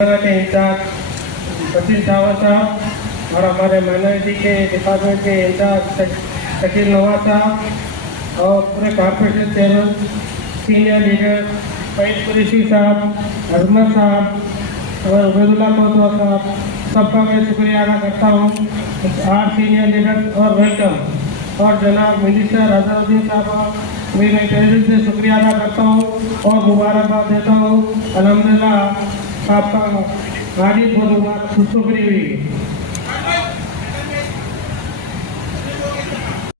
के इंचार्ज सचिन सावंत साहब और हमारे माइनॉरिटी के डिपार्टमेंट के इंचार्ज शकील नवाज साहब और पूरे corporation chairman senior leader Faiz Qureshi साहब, अजमत साहब और उबैदुल्ला कोतवाल साहब, सबका मैं शुक्रिया अदा करता हूँ। आर सीनियर लीडर और वेलकम और जनाब मिनिस्टर अजहरुद्दीन साहब मैं तहे से शुक्रिया अदा करता हूँ और मुबारकबाद देता हूँ। अल्हम्दुलिल्लाह आपका गाड़ी बोलूँगा खुशखबरी हुई।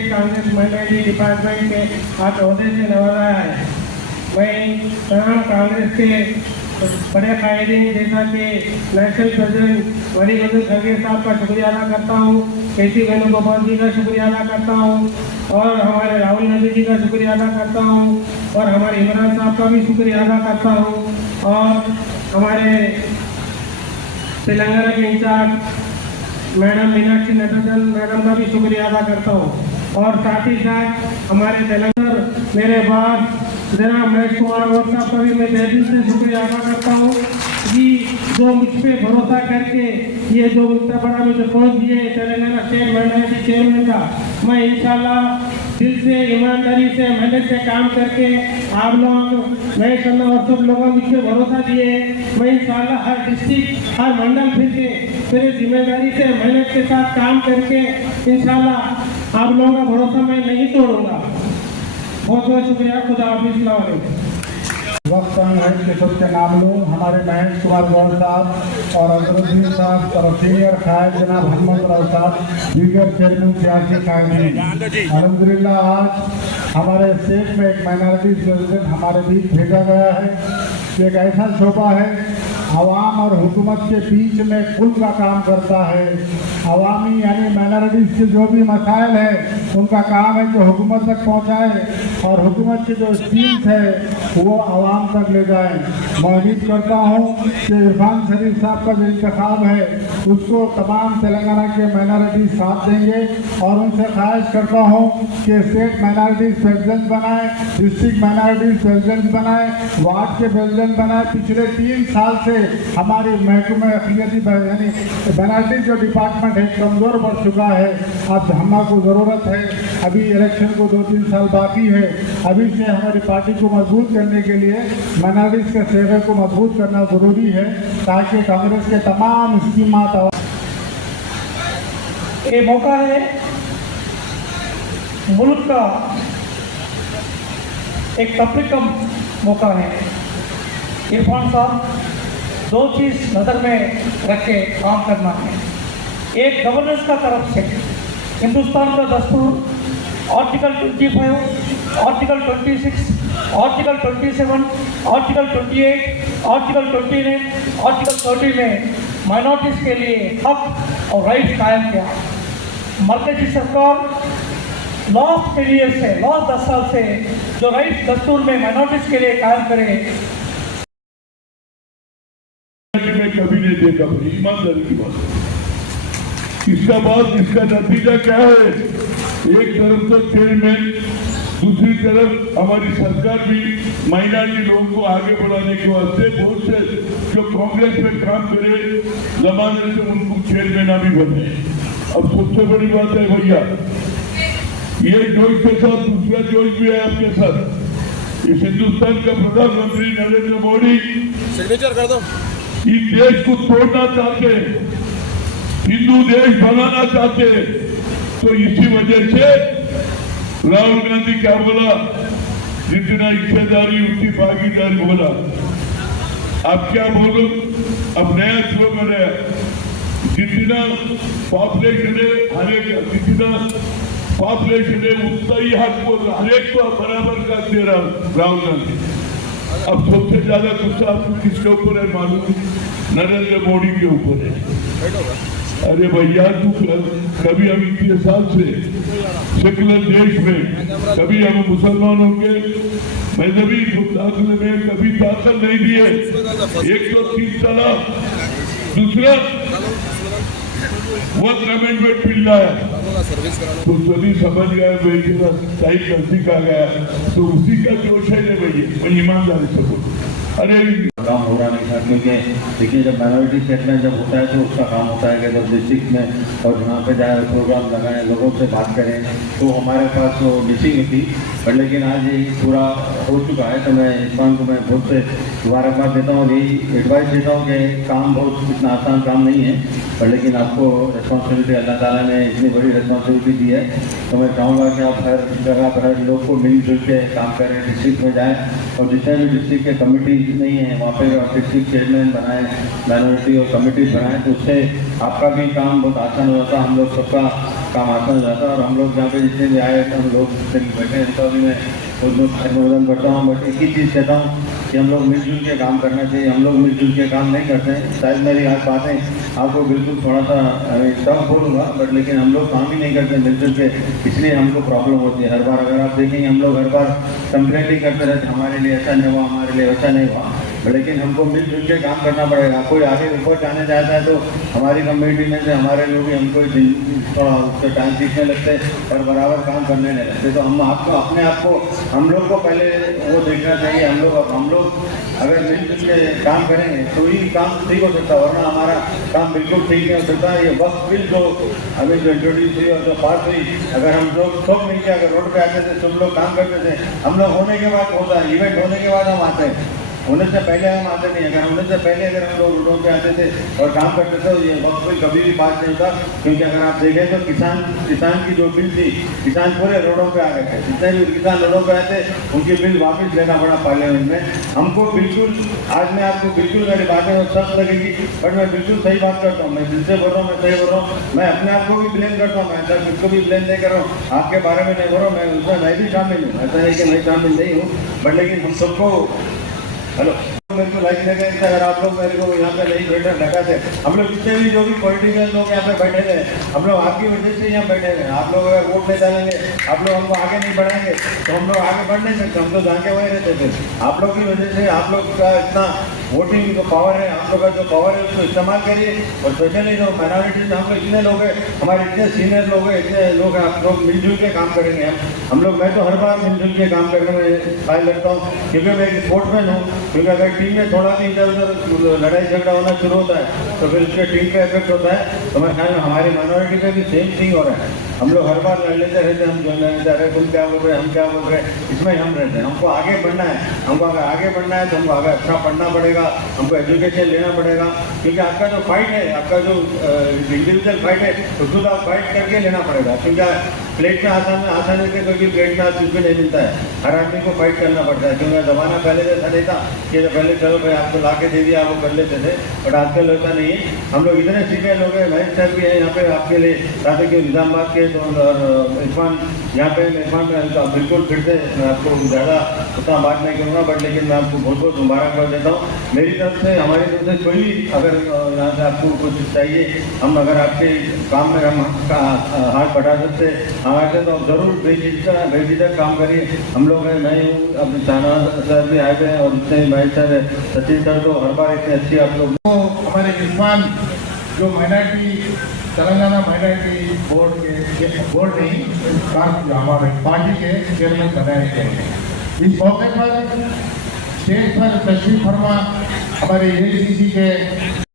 कांग्रेस माइनॉरिटी डिपार्टमेंट के आज ओहदे से नवाजा है। मैं तमाम कांग्रेस के बड़े कायदीन जैसा कि नेशनल प्रेसिडेंट मणिभूषण खड़गे साहब का शुक्रिया अदा करता हूँ, केसी वेणुगोपाल जी का शुक्रिया अदा करता हूँ और हमारे राहुल गांधी जी का शुक्रिया अदा करता हूँ और हमारे इमरान साहब का भी शुक्रिया अदा करता हूँ और हमारे तेलंगाना के incharge madam Meenakshi Natarajan madam का भी शुक्रिया अदा करता हूँ और साथ ही साथ हमारे तेलंगाना मेरे बाद जनाब महेश कुमार गौर साहब का भी मैं दिल से शुक्रिया अदा करता हूँ कि जो मुझ पर भरोसा करके ये जो इतना बड़ा मुझे पहुँच दिए तेलंगाना स्टेट माइनॉरिटी चेयरमैन का, मैं इंशाल्लाह दिल से ईमानदारी से मेहनत से काम करके आप लोग महेश अन्ना और सब लोगों मुझ पर भरोसा दिए, मैं इंशाल्लाह हर डिस्ट्रिक्ट हर मंडल फिर के मेरी जिम्मेदारी से मेहनत के साथ काम करके इंशाल्लाह आप लोगों का भरोसा मैं नहीं तोड़ूंगा। बहुत बहुत शुक्रिया। खुदा हाफिज़। वक्त के सबके नाम लूँ। हमारे महेश कुमार गौर साहब और अजहरुद्दीन साहब और सीनियर कायद जनाब मोहम्मद राव साहब, दीगर चेयरमैन सियासी कायदीन। अल्हम्दुलिल्लाह आज हमारे स्टेट में एक माइनॉरिटी प्रेसिडेंट हमारे बीच भेजा गया है कि एक ऐसा शोबा है आवाम और हुकूमत के बीच में पुल का काम करता है। अवामी यानी माइनॉरिटीज़ के जो भी मसाइल है उनका काम है कि हुकूमत तक पहुंचाए और हुकूमत की जो स्कीम्स है वो आवाम तक ले जाए। मैं उम्मीद करता हूँ कि इरफान शरीफ साहब का जो इंतखाब है उसको तमाम तेलंगाना के माइनॉरिटीज़ साथ देंगे और उनसे ख्वाहिश करता हूँ कि स्टेट माइनॉरिटीज़ प्रेसिडेंट बनाए, डिस्ट्रिक्ट माइनॉरिटीज़ प्रेसिडेंट बनाए, वार्ड के प्रेसिडेंट बनाए। पिछले 3 साल से हमारी महकमे अक़लियती यानी माइनॉरिटी जो डिपार्टमेंट है कमज़ोर पड़ चुका है। अब हमको ज़रूरत है, अभी इलेक्शन को 2-3 साल बाकी है, अभी से हमारी पार्टी को मजबूत करने के लिए माइनॉरिटीज़ के सेवे को मजबूत करना ज़रूरी है ताकि कांग्रेस के तमाम स्कीमात। ये मौका है मुल्क का एक तफरीक का मौका है। इरफान साहब 2 चीज़ नज़र में रख के काम करना है। एक गवर्नेंस का तरफ से हिंदुस्तान का दस्तूर article 25, article 26, article 27, article 28, article 29, article 30 में माइनॉरिटीज़ के लिए हक और राइट कायम किया। मरकजी सरकार लास्ट पीरियड से लास्ट 10 साल से जो राइट दस्तूर में माइनॉरिटीज़ के लिए कायम करे कभी नहीं देखा। ईमानदारी की बात है। इसका बाद इसका नतीजा क्या है? एक तरफ तो चेयरमैन, दूसरी तरफ हमारी सरकार भी माइनॉरिटी लोगों को आगे बढ़ाने के वास्ते बहुत से जो कांग्रेस में काम करे जमाने से उनको चेयरमैन भी बने। अब सबसे बड़ी बात है भैया, ये जोश के साथ दूसरा जोश भी है आपके साथ। इस हिंदुस्तान का प्रधानमंत्री नरेंद्र मोदी सिग्नेचर कर दो, इस देश को तोड़ना चाहते हैं, हिंदू देश बनाना चाहते हैं। तो इसी वजह से राहुल गांधी क्या बोला, जितना हिस्सेदारी उतनी भागीदारी बोला। अब क्या बोलो, अब नया स्लोगन है, जितना पॉपुलेशन है जितना पॉपुलेशन है उतना ही हक को हर एक को बराबर का दे रहा राहुल गांधी। अब सबसे ज्यादा गुस्सा किसके ऊपर है मालूम? नरेंद्र मोदी के ऊपर है। अरे भैया तू कभी हम इतने साल से सेकुलर देश में कभी हम मुसलमानों के मजहबी दाखिले में कभी दाखिल नहीं दिए। एक तो 3 तलाक, दूसरा वक्त अमेंडमेंट बिल लाया तो सभी समझ गए भाई टाइम नजदीक आ गया, तो उसी का जोश है भैया। मैं ईमानदारी से बोलूँ अरे काम हो रहा नहीं था, क्योंकि देखिए जब माइनॉरिटी सेटमेंट जब होता है तो उसका काम होता है कि जब डिस्ट्रिक्ट में और जहाँ पे जाए प्रोग्राम लगाएं, लोगों से बात करें, तो हमारे पास वो मिसिंग थी। पर लेकिन आज ये पूरा हो चुका है, तो मैं इस बात को मैं बहुत से मुबारकबाद देता हूँ, यही एडवाइस देता हूँ कि काम बहुत इतना आसान काम नहीं है, पर लेकिन आपको रिस्पॉन्सिबिलिटी अल्लाह ताला ने इतनी बड़ी रिस्पॉन्सिबिलिटी दी है, तो मैं चाहूँगा कि आप हर जगह पर हर लोग को मिलजुल के काम करें, डिस्ट्रिक्ट में जाएँ और जितने भी डिस्ट्रिक्ट के कमिटी नहीं है वहाँ पे आप डिस्ट्रिक्ट चेयरमैन बनाएं, माइनॉरिटी और कमिटीज बनाएं, तो उससे आपका भी काम बहुत आसान हो जाता, हम लोग सबका काम आसान हो जाता। और हम लोग जहाँ पे जितने भी आए हम लोग बैठे हैं, तो अभी मैं अनुमोदन करता हूँ। बट एक ही चीज़ कहता हूँ कि हम लोग मिलजुल के काम करना चाहिए, हम लोग मिलजुल के काम नहीं करते हैं। शायद मेरी आज बातें आपको बिल्कुल थोड़ा सा टफ बोलूँगा, बट लेकिन हम लोग काम ही नहीं करते मिलजुल के, इसलिए हमको प्रॉब्लम होती है। हर बार अगर आप देखेंगे हम लोग हर बार कंप्लेंट ही करते रहते, हमारे लिए ऐसा नहीं हुआ, हमारे लिए वैसा नहीं हुआ, लेकिन हमको मिलजुल के काम करना पड़ेगा। कोई आगे ऊपर जाने जाता है तो हमारी कम्युनिटी में से हमारे लोग ही हमको थोड़ा उसके टाइम सीखने लगते और बराबर काम करने नहीं लगते। तो हम आपको अपने आप को हम लोग को पहले वो देखना चाहिए। हम लोग अगर मिलजुल के काम करेंगे तो ही काम ठीक हो सकता है, वरना हमारा काम बिल्कुल ठीक नहीं हो सकता। ये वक्त बिल जो अभी जो इंट्रोड्यूस हुई और जो पास हुई, अगर हम लोग सब मिलकर अगर रोड पे आते थे, सब लोग काम करते थे, हम लोग होने के बाद होता है, इवेंट होने के बाद हम आते हैं, होने से पहले हम आते नहीं। अगर होने से पहले अगर हम लोग रोडों पे आते थे और काम करते थे, ये वक्त कोई कभी भी पास नहीं होता। क्योंकि अगर आप देखें तो किसान की जो बिल थी, किसान पूरे रोडों पे आ गए थे, जितने भी किसान रोडों पे आए थे उनकी बिल वापस लेना पड़ा पार्लियामेंट में हमको। बिल्कुल आज मैं आपको बिल्कुल मेरी बातें सख्त लगेगी, बट मैं बिल्कुल सही बात करता हूँ, मैं दिल से बोल रहा हूँ, मैं सही बोल रहा हूँ। मैं अपने आप को भी ब्लेम करता हूँ, मैं ऐसा किसको भी ब्लेम नहीं कर रहा हूँ, आपके बारे में नहीं बोल रहा हूँ, मैं उसमें मैं भी शामिल हूँ, ऐसा नहीं कि मैं शामिल नहीं हूँ। बट लेकिन हम सबको हेलो मेरे को लाइक लगे कि अगर आप लोग मेरे को यहाँ पे नहीं बैठे लगा थे, हम लोग जितने भी जो भी पॉलिटिकल लोग यहाँ पे बैठे थे, हम लोग आपकी वजह से यहाँ बैठे हैं। आप लोग अगर वोट नहीं डालेंगे, आप लोग हमको आगे नहीं बढ़ाएंगे, तो हम लोग आगे बढ़ नहीं सकते, हम तो जहाँ के वही रहते थे। आप लोग की वजह से आप लोग का इतना वोटिंग जो पावर है, आप लोग का जो पावर है उसको इस्तेमाल करिए। और स्पेशली जो माइनॉरिटी में हम लोग इतने लोग हैं, हमारे इतने सीनियर लोग हैं, इतने लोग हैं, आप लोग मिलजुल के काम करेंगे। हम लोग मैं तो हर बार मिलजुल के काम करने में ख्याल रखता हूँ, क्योंकि मैं एक स्पोर्ट्समैन हूँ। क्योंकि अगर टीम में थोड़ा भी इधर उधर लड़ाई झगड़ा होना शुरू होता है तो फिर उसके टीम पे इफेक्ट होता है। तो मैं ख्याल में हमारी माइनॉरिटी पे भी सेम थिंग हो रहा है। हम लोग हर बार लड़ लेते रहते, हम जो रहते अरे तुम क्या बोल रहे, हम क्या बोल रहे, इसमें हम रहते हैं। हमको आगे बढ़ना है, हमको अगर आगे बढ़ना है तो हमको आगे अच्छा पढ़ना पड़ेगा, हमको एजुकेशन लेना पड़ेगा। क्योंकि आपका जो फाइट है, आपका जो इंडिविजुअल फाइट है, उसको तो आप फाइट करके लेना पड़ेगा। क्योंकि प्लेट में आसानी से कोई भी प्लेट में आज कुछ भी नहीं मिलता है, हर आदमी को फाइट करना पड़ता है। क्योंकि ज़माना पहले जैसा नहीं था कि पहले चलो भाई आपको ला के दे दिया, आप वो कर लेते थे, बट आजकल ऐसा नहीं है। हम लोग इतने सीनियर लोग हैं, महेश साहब भी हैं यहाँ पे आपके लिए, साथ ही निज़ामाबाद के तो इरफान यहाँ पे इरफान में बिल्कुल फिर से मैं आपको ज़्यादा उतना बात नहीं करूँगा, बट लेकिन मैं आपको बहुत बहुत मुबारकबाद देता हूँ मेरी तरफ से, हमारी तरफ से। कोई भी अगर यहाँ से आपको कुछ चाहिए, हम अगर आपके काम में हम हाथ बढ़ा सकते हमारे तो ज़रूर बेझिझक काम करिए। हम लोग हैं, मैं हूँ, अब शाना सर भी आए हुए हैं और जितने महेश सर है, सचिन सर, तो हर बार इतने अच्छी आप लोग। तो हमारे इरफान जो माइनॉरिटी तेलंगाना माइनॉरिटी बोर्ड नहीं हमारे पार्टी के चेयरमैन बनाए गए हैं। इस मौके पर स्टेज पर तशरीफ फरमा हमारे AICC के